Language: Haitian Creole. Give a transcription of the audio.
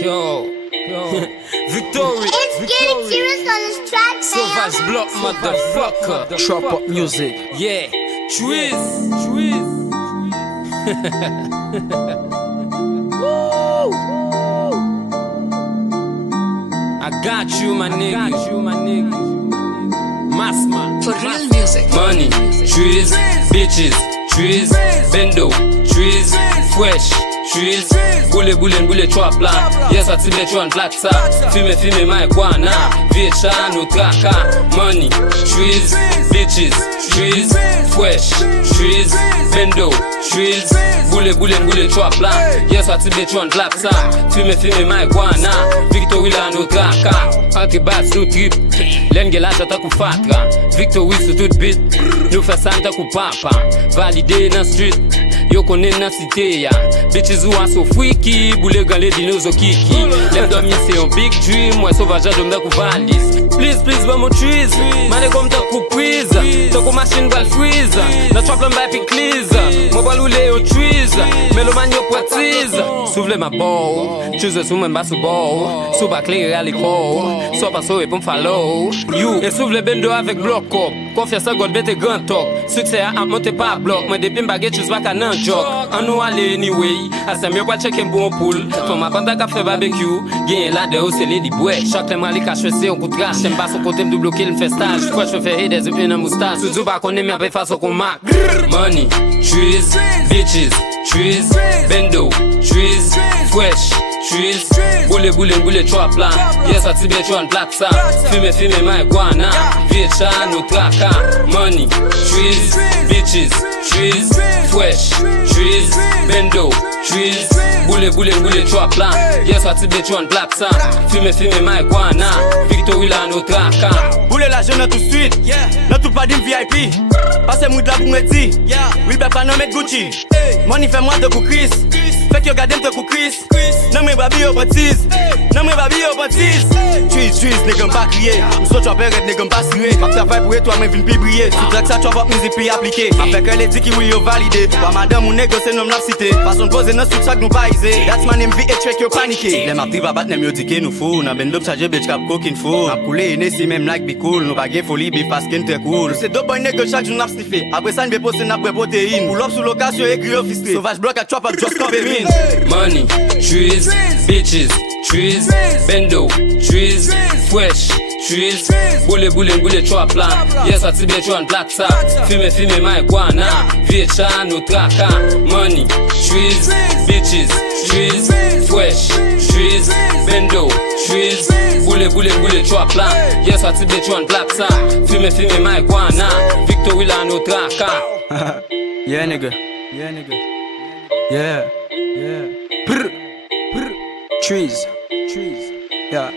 Yo, Victory. It's getting serious on this track, Sauvage Block, motherfucker. Trap up music. Yeah, Twiz. I got you, my nigga. Massman. For real music. Money, trees, bitches, trees, bendo, trees, fresh, trees, boule, trap la. Yes, I tibet you on black sa. Fime, my guana. Viecha, no traka. Money, trees, bitches, trees, fresh, trees, bendo, trees, boule, trap la. Yes, I tibet you on black sa. Fime, my guana. Victory la no traka. Anti-bats no trip. Lenge la jata ku fatra. Victory sou tout bit. Nou fè santa ku papa. Valide nan street. Yo konen nan cité ya. Bitches ou an so freaky. Boule gale dinozo kiki. Lèm dormi se yon big dream. Mwen sauvaja dom da ku valis. Please, ba mon trees. Mane kom ta ku prise. Ta ku machine bal freeze. Na trap lan bay pick please. Mwen bal ou le yo trees. Meloman yo practice. Souvle ma bow. Choose sou men basu bow. Sou bak le reali kou. So pa so e pou m follow. You, e souvle bendo avek blok kop. Konfiansa God bete gan tok. Sukse a monte pa blok. Mwen depi m bagay choose baka nan jok. An nou ale anyway. Asem yo kwa cheke m bon poul. Fon ma panta ka fe barbecue. Genye la de ou se li di bwe. Chak tem rali ka chwese yon kou trash. Tem baso kote m dubloke l m fe staj. Kwa chwe fe hede zup yon moustache. Souzou ba konen mi ape faso kon mak. Money, trees, bitches, trees, bendo, trees, fresh, trees, boule, trap la. Yes, I tibet you on black sa. Fime, my guana. Viecha, no traka. Money, trees, bitches, trees, fresh, trees, bendo, trees, boule, trap la. Yes, I tibet you on black sa. Fime, my guana. Victory la no traka. Boule la jeune tout de suite. Nan tout pas dim VIP. Passe mou de la pou meti. Oui, ben pas non met Gucci. Money fait moi de kou Chris. Fait que yo gade m'te kou Chris. Nan mwen babi yo baptise. Trees, nègre m'pa kriye. M'so chopper red nègre m'pa sire. M'a travail pour toi mwen vin pi briller. Sous track ça chop up music pi appliqué. M'a fait que les dit qui oui yo validé. Pas madame ou nègre c'est nom la cité. Façon poser nan sous chaque nou pa isé. That's my name VH check yo paniqué. Les m'a va bat nem yo dike nou fou. Nan ben dop charge bitch kap cooking fou. M'a coulé ene si même like be cool. Nou pa gen folie be fast ken très cool. C'est deux boy nègre chaque jour n'a sniffé. Après ça n'be poster n'a pré protéine. Pull up sous location écrit officier. Sauvage block a chop up just come in. Money, trees, bitches, trees, bendo, trees, fresh, trees, boule, trap la. Yes, I tibet you on black sa. Fime, my guana. Viecha, no traka. Money, trees, bitches, trees, fresh, trees, bendo, trees, boule, trap la. Yes, I tibet you on black sa. Fime, my guana. Victory la no traka. Yeah, nigga. Yeah. Trees. Yeah.